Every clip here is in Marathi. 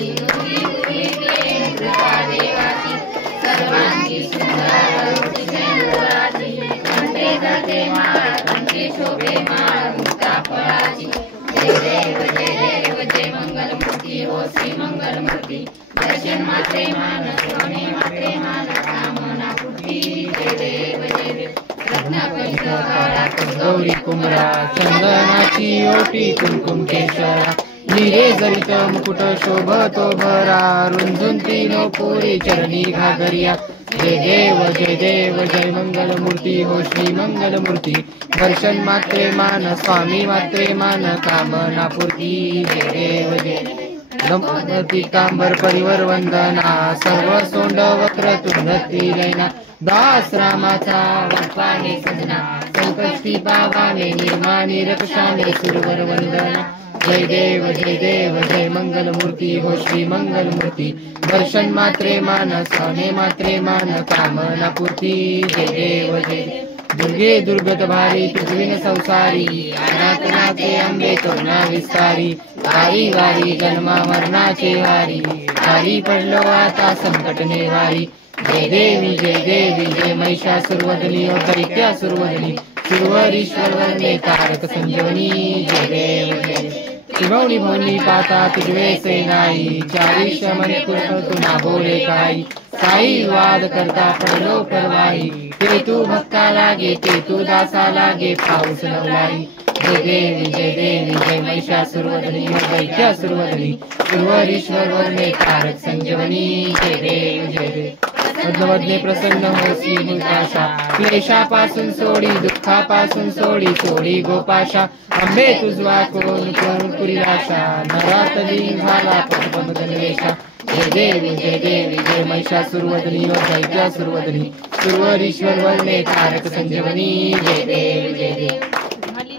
योगी पूर्वी प्रेम कृपा देवाची सर्वांगी सुंदर सिंदुराची कंठे धरते माळ कंठी शोभे माळ मुक्ता फळाची जय देव जय मंगलमूर्ती हो श्री मंगलमूर्ती दर्शन मात्रे मान स्वामी मात्रे मान कामना पूर्ती जय देव गौरी कुमरा चंदनाची ओटी कुमकुम केशरा हिरे जरित मुकुट शोभतो भरा रुंजून तीनो पुरी चरणी घागरिया जय देव जय मंगलमूर्ती हो श्री मंगलमूर्ती दर्शन मात्रे मान स्वामी मात्रे मान कामना पूर्ती जय देव जय पीतांबर परिवर वंदना सर्व सोंड वक्र तुंडती नयना दास रामाचा वाटपाने सजना संकष्टी पावाने निर्माणी रक्षाने सुरवर वंदना जय देव जय मंगलमूर्ती हो श्री मंगलमूर्ती दर्शन मात्रे मान स्वामी मात्रे मान कामना पूर्ती जय देव जय दुर्गे दुर्गत भारी पृथ्वीन संसारी अनाथनाथे अंबे करुणा विस्तारी वारी वारी जन्मा मरणाचे वारी वारी पडलो आता संकट नेवारी जय देवी जय महिषासुरवदनी ओ दैत्यासुरवदनी सुरवरीश्वर वंदे तारक संजीवनी जय देव जय शिवनी भोनी पाता तुझवे सेनाई चारी शमन तू ना बोले काई साई वाद करता पडलो परवाई ते तू भक्ता लागे ते तू दासा लागे पाऊस नवलाई जय देवी जय महिषासुरवदनी ओ दैत्यासुरवदनी सुरवरीश्वर वंदे तारक संजीवनी जय देव पद्मवदने प्रसन्न होसी हुताशा क्लेशापासून सोडी दुःखापासून सोडी गोपाशा अंबे तुझवा कोण पुरी आशा नरातली झाला पद्मगणवेशा जय देवी जय महिषासुरवदनी व दैत्यासुरवदनी सुरवरीश्वर वंदे तारक संजीवनी जय देव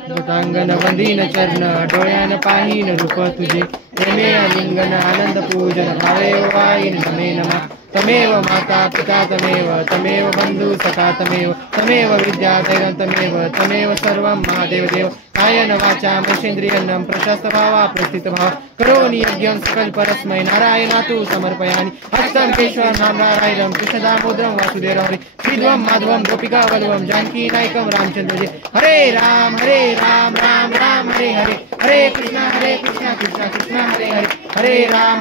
भूतांगन वंदीन चरण डोळ्यान पाहीन रूप तुझे प्रेमे अलिंगन आनंद पूजन भावे वाईन नमे नमा तमेव माता पिता तमेव बंधु सखा तमेव विद्या तमेव सर्वं महादेव देव कायन वाचा महेन्द्रियन्नं प्रशस्त भावा प्रस्थित भाव करोमि यज्ञं सकल परस्मै नारायणातु समर्पयामि हस्तं केशवं नारायणं कृष्णदामोदरं वासुदेवं श्रीध्वं माधवं गोपिका वल्लभं जानकी नायकं रामचंद्र हरे राम राम राम हरे हरे हरे कृष्णा कृष्णा कृष्णा हरे हरे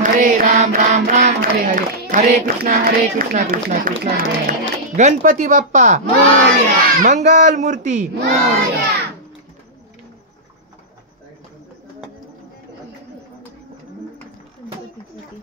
हरे राम राम राम हरे हरे हरे कृष्णा कृष्णा हरे हरे गणपती बाप्पा मोरया मंगल मूर्ती मोरया।